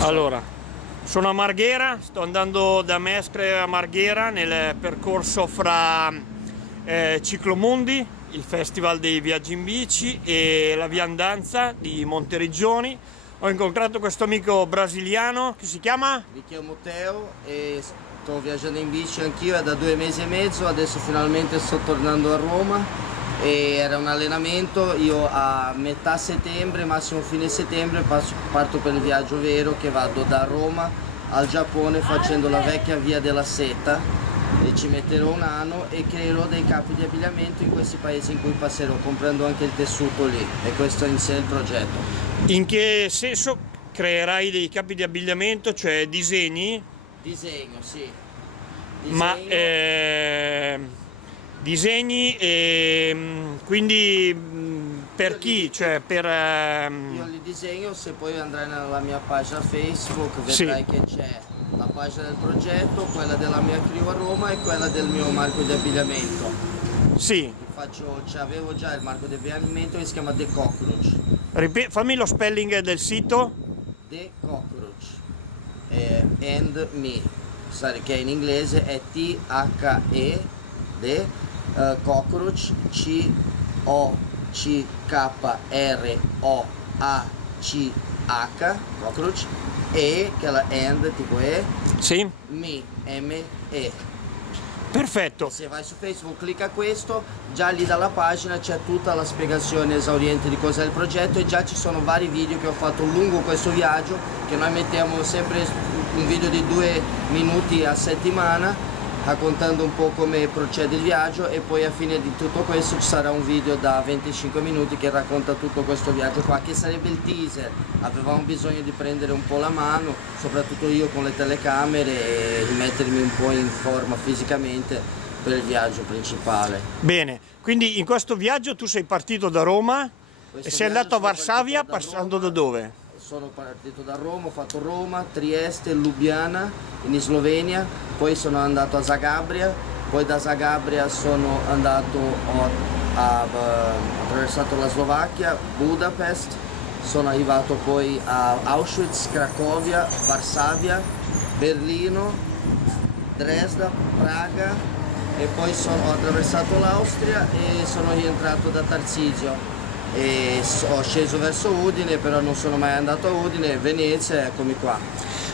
Allora, sono a Marghera, sto andando da Mestre a Marghera nel percorso fra Ciclomundi, il festival dei viaggi in bici, e la viandanza di Monteriggioni. Ho incontrato questo amico brasiliano che si chiama? Mi chiamo Teo e sto viaggiando in bici anch'io, è da 2 mesi e mezzo, adesso finalmente sto tornando a Roma e era un allenamento. Io a metà settembre, massimo fine settembre, parto per il viaggio vero che vado da Roma al Giappone facendo la vecchia via della seta e ci metterò un anno e creerò dei capi di abbigliamento in questi paesi in cui passerò, comprando anche il tessuto lì, e questo è in sé il progetto. In che senso creerai dei capi di abbigliamento, cioè disegni? Disegno, sì. Ma disegni, quindi per chi? Cioè per Io li disegno, se poi andrai nella mia pagina Facebook vedrai che c'è la pagina del progetto, quella della mia crew a Roma e quella del mio marchio di abbigliamento. Sì. Avevo già il marchio di abbigliamento che si chiama The Cockroach. Fammi lo spelling del sito. The Cockroach and Me, che in inglese è THE The Cockroach, COCKROACH, Cockroach, e che è la and tipo Sì. Me, M-E. Perfetto. Se vai su Facebook, clicca questo, già lì dalla pagina c'è tutta la spiegazione esauriente di cos'è il progetto e già ci sono vari video che ho fatto lungo questo viaggio, che noi mettiamo sempre un video di 2 minuti a settimana raccontando un po' come procede il viaggio, e poi a fine di tutto questo ci sarà un video da 25 minuti che racconta tutto questo viaggio qua, che sarebbe il teaser. Avevamo bisogno di prendere un po' la mano, soprattutto io con le telecamere, e rimettermi un po' in forma fisicamente per il viaggio principale. Bene, quindi in questo viaggio tu sei partito da Roma e sei andato a Varsavia passando da dove? Sono partito da Roma, ho fatto Roma, Trieste, Ljubljana in Slovenia, poi sono andato a Zagabria, poi da Zagabria sono andato, ho attraversato la Slovacchia, Budapest, sono arrivato poi a Auschwitz, Cracovia, Varsavia, Berlino, Dresda, Praga, e poi ho attraversato l'Austria e sono rientrato da Tarsizio. E ho sceso verso Udine, però non sono mai andato a Udine, Venezia, eccomi qua.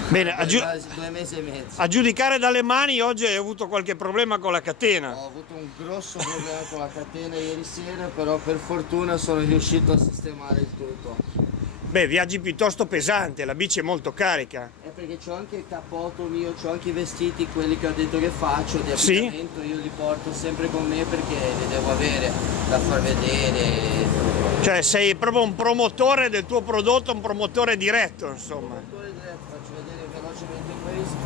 Bene, 2 mesi e mezzo. A giudicare dalle mani oggi hai avuto qualche problema con la catena. Ho avuto un grosso problema con la catena ieri sera, però per fortuna sono riuscito a sistemare il tutto. Beh, viaggi piuttosto pesanti, la bici è molto carica. È perché c'ho anche il cappotto mio, c'ho anche i vestiti, quelli che ho detto che faccio di abbigliamento, io li porto sempre con me perché li devo avere da far vedere. Cioè sei proprio un promotore del tuo prodotto, un promotore diretto, insomma. Promotore diretto, faccio vedere velocemente questo.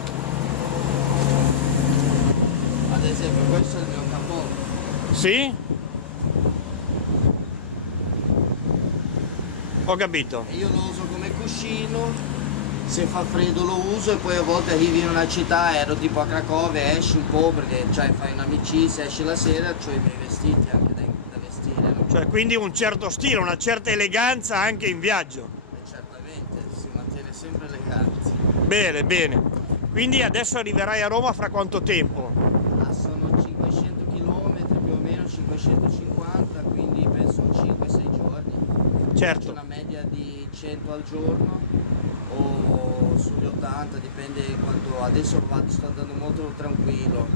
Ad esempio questo è il mio cappotto. Sì? Ho capito. E io lo uso come cuscino, se fa freddo lo uso, e poi a volte arrivi in una città, ero tipo a Cracovia, esci un po' perché fai un'amicizia, esci la sera, ho i miei vestiti anche da vestire, no? Cioè quindi un certo stile, una certa eleganza anche in viaggio. Certamente, si mantiene sempre eleganza. Bene, bene. Quindi adesso arriverai a Roma fra quanto tempo? Sono 500 km più o meno, 550, quindi penso 5-6 giorni. Certo. C'è una media di 100 al giorno o sugli 80, dipende quanto. Adesso sto andando molto tranquillo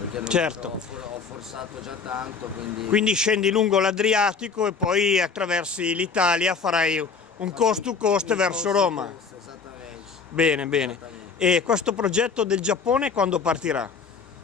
perché non ho forzato già tanto, quindi scendi lungo l'Adriatico e poi attraversi l'Italia, farai un coast to coast verso Roma. Esattamente. Bene, bene. Esattamente. E questo progetto del Giappone quando partirà?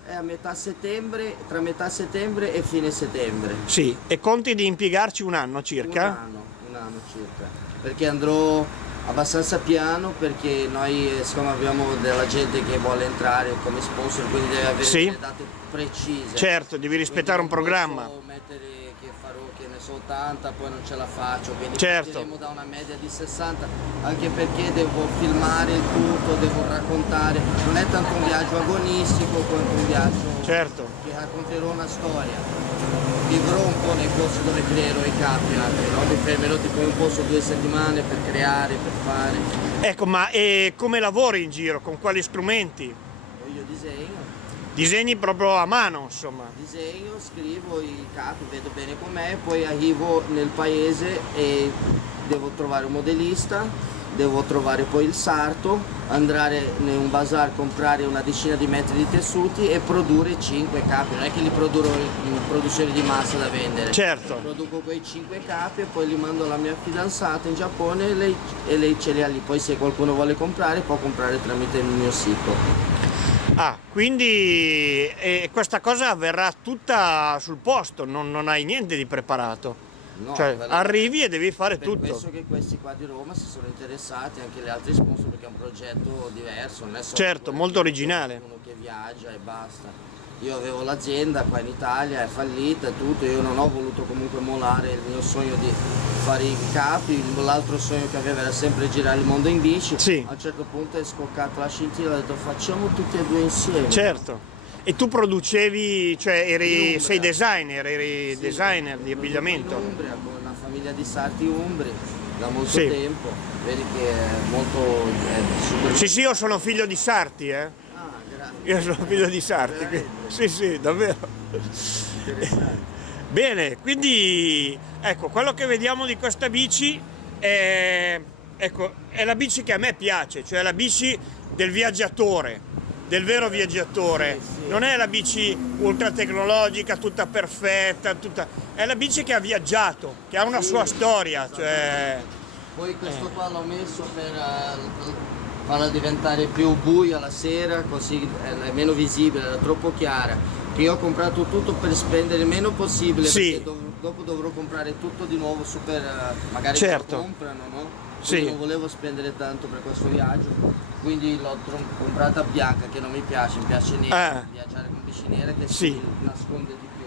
È a metà settembre, tra metà settembre e fine settembre. Sì, e conti di impiegarci un anno circa? Un anno circa, perché andrò abbastanza piano, perché noi siccome abbiamo della gente che vuole entrare come sponsor, quindi deve avere delle date precise. Certo, devi rispettare un programma. Non posso mettere che farò, che ne so, 80, poi non ce la faccio, quindi partiremo da una media di 60, anche perché devo filmare il tutto, devo raccontare, non è tanto un viaggio agonistico quanto un viaggio che racconterò una storia. vivrò un po' nei posti dove creerò i capi anche, no? Mi fermerò tipo in un posto 2 settimane per creare, per fare. Ecco, ma come lavori in giro? Con quali strumenti? Io disegno. Disegni proprio a mano, insomma. Disegno, scrivo i capi, vedo bene com'è, poi arrivo nel paese e devo trovare un modellista, devo trovare poi il sarto, andare in un bazar, comprare una decina di metri di tessuti e produrre 5 capi. Non è che li produrrò in produzione di massa da vendere. Certo. Produco quei 5 capi e poi li mando alla mia fidanzata in Giappone e lei ce li ha lì. Poi se qualcuno vuole comprare può comprare tramite il mio sito. Ah, quindi questa cosa avverrà tutta sul posto, non hai niente di preparato. No, Cioè, arrivi e devi fare per tutto. questo che questi qua di Roma si sono interessati, anche gli altri sponsor, perché è un progetto diverso, non è solo Certo, molto originale. uno che viaggia e basta. Io avevo l'azienda qua in Italia, è fallita e tutto, io non ho voluto comunque mollare il mio sogno di fare i capi, l'altro sogno che avevo era sempre girare il mondo in bici. Sì. A un certo punto è scoccata la scintilla, ho detto facciamo tutti e due insieme. Certo. E tu producevi, cioè sei Umbria. designer, eri Sì, designer di produco abbigliamento. in Umbria con una famiglia di sarti umbri da molto Sì. tempo, vedi che è molto super. Sì, sì, io sono figlio di sarti, eh. Ah, grazie. Io sono figlio di sarti. Sì, sì, davvero. Interessante. Bene, quindi ecco, quello che vediamo di questa bici ecco, è la bici che a me piace, cioè la bici del viaggiatore, del vero viaggiatore. Sì, sì. Non è la bici ultra tecnologica, tutta perfetta, è la bici che ha viaggiato, che ha una sua storia, cioè. Poi questo qua l'ho messo per farla diventare più buia la sera, così è meno visibile, era troppo chiara. Che io ho comprato tutto per spendere il meno possibile, Sì. perché dopo dovrò comprare tutto di nuovo, super, magari Certo. lo comprano, no? Sì. Quindi non volevo spendere tanto per questo viaggio, quindi l'ho comprata bianca, che non mi piace nera, viaggiare con bici nere che Sì. si nasconde di più.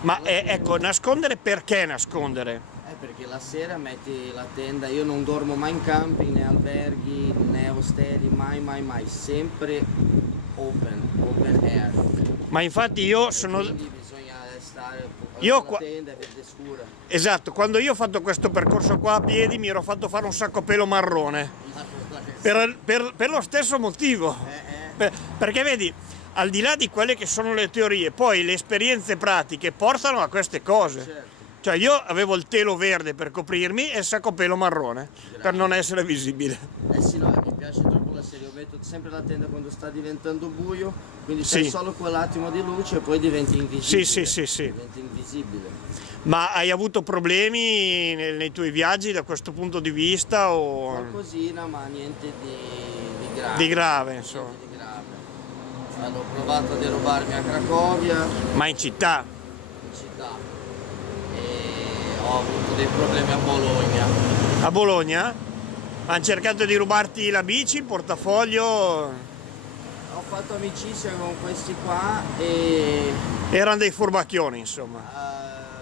Ma ecco, nascondere perché nascondere? Perché la sera metti la tenda, io non dormo mai in camping, né alberghi, né ostelli, mai, sempre open air. Ma infatti io sono. Quindi bisogna stare Io la qua- tenda e verde scura. Esatto, quando io ho fatto questo percorso qua a piedi mi ero fatto fare un sacco a pelo marrone. Per lo stesso motivo. Perché vedi, al di là di quelle che sono le teorie, poi le esperienze pratiche portano a queste cose. Certo. Cioè io avevo il telo verde per coprirmi e il sacco a pelo marrone per non essere visibile. Sì, no, mi piace troppo la serie, io metto sempre la tenda quando sta diventando buio, quindi Sì. c'è solo quell'attimo di luce e poi diventi invisibile. Sì. Diventi invisibile. Ma hai avuto problemi nei tuoi viaggi da questo punto di vista o Qualcosina, ma niente di grave. di grave, insomma? Niente di grave. Hanno provato a derubarmi a Cracovia, Ma in città? in città, e ho avuto dei problemi a Bologna. A Bologna? Hanno cercato di rubarti la bici, il portafoglio? Ho fatto amicizia con questi qua e Erano dei furbacchioni, insomma.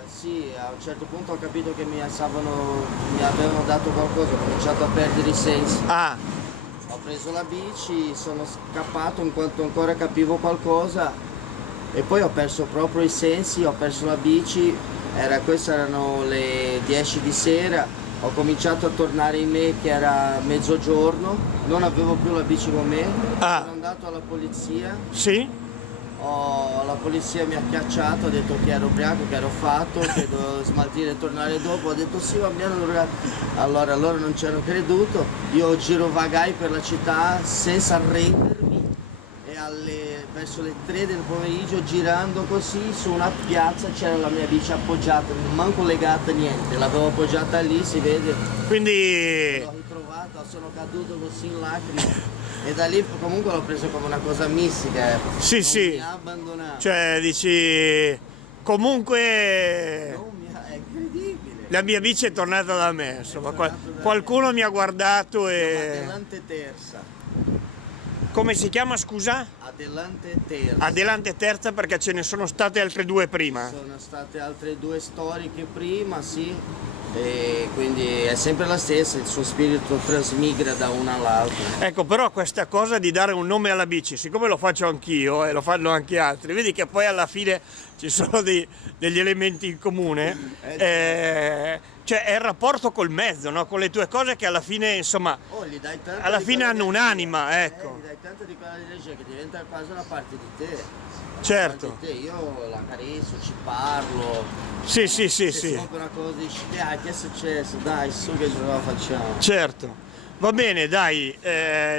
sì, a un certo punto ho capito che mi avevano dato qualcosa, ho cominciato a perdere i sensi. Ah, Ho preso la bici, sono scappato in quanto ancora capivo qualcosa e poi ho perso proprio i sensi, ho perso la bici, queste erano le 10 di sera, ho cominciato a tornare in me che era mezzogiorno, non avevo più la bici con me, Ah. sono andato alla polizia, sì? la polizia mi ha cacciato, ha detto che ero ubriaco, che ero fatto, che dovevo smaltire e tornare dopo, ho detto sì, va bene, allora non ci hanno creduto, io girovagai per la città senza arrendermi e verso le 3 del pomeriggio girando così su una piazza c'era la mia bici appoggiata, non manco legata niente, l'avevo appoggiata lì, si vede, Quindi l'ho ritrovata, sono caduto così in lacrime. E da lì comunque l'ho preso come una cosa mistica, Sì, non sì. mi ha abbandonato. cioè dici comunque È incredibile. la mia bici è tornata da me, insomma, tornata da me. qualcuno mi ha guardato Ma e dell'anteterza. Come si chiama, scusa? Adelante Terza. Adelante Terza, perché ce ne sono state altre due prima. Sono state altre due storiche prima, sì, e quindi è sempre la stessa, il suo spirito trasmigra da una all'altra. Ecco, però questa cosa di dare un nome alla bici, siccome lo faccio anch'io e lo fanno anche altri, vedi che poi alla fine ci sono degli elementi in comune, cioè è il rapporto col mezzo, no? Con le tue cose che alla fine, insomma, Oh, gli dai tanta alla di fine quella hanno un'anima, ecco. Gli dai tanto di quella energia che diventa quasi una parte di te. Certo. Una parte di te. Io la carezzo, ci parlo. Sì, sì, sì, Se sì. scopre una cosa dici, che è successo? Dai, su che ce la facciamo. Certo, va bene, dai,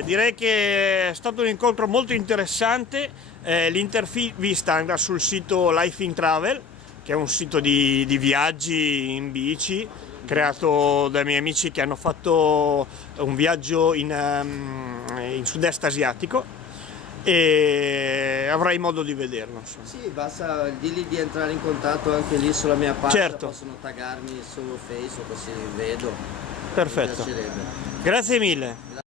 direi che è stato un incontro molto interessante. L'intervista andrà sul sito Life in Travel, che è un sito di viaggi in bici, creato dai miei amici che hanno fatto un viaggio in sud-est asiatico, e avrai modo di vederlo, insomma. Sì, basta dirgli di entrare in contatto anche lì sulla mia pagina, Certo. possono taggarmi su Facebook così vedo. Mi Perfetto, piacerebbe. grazie mille.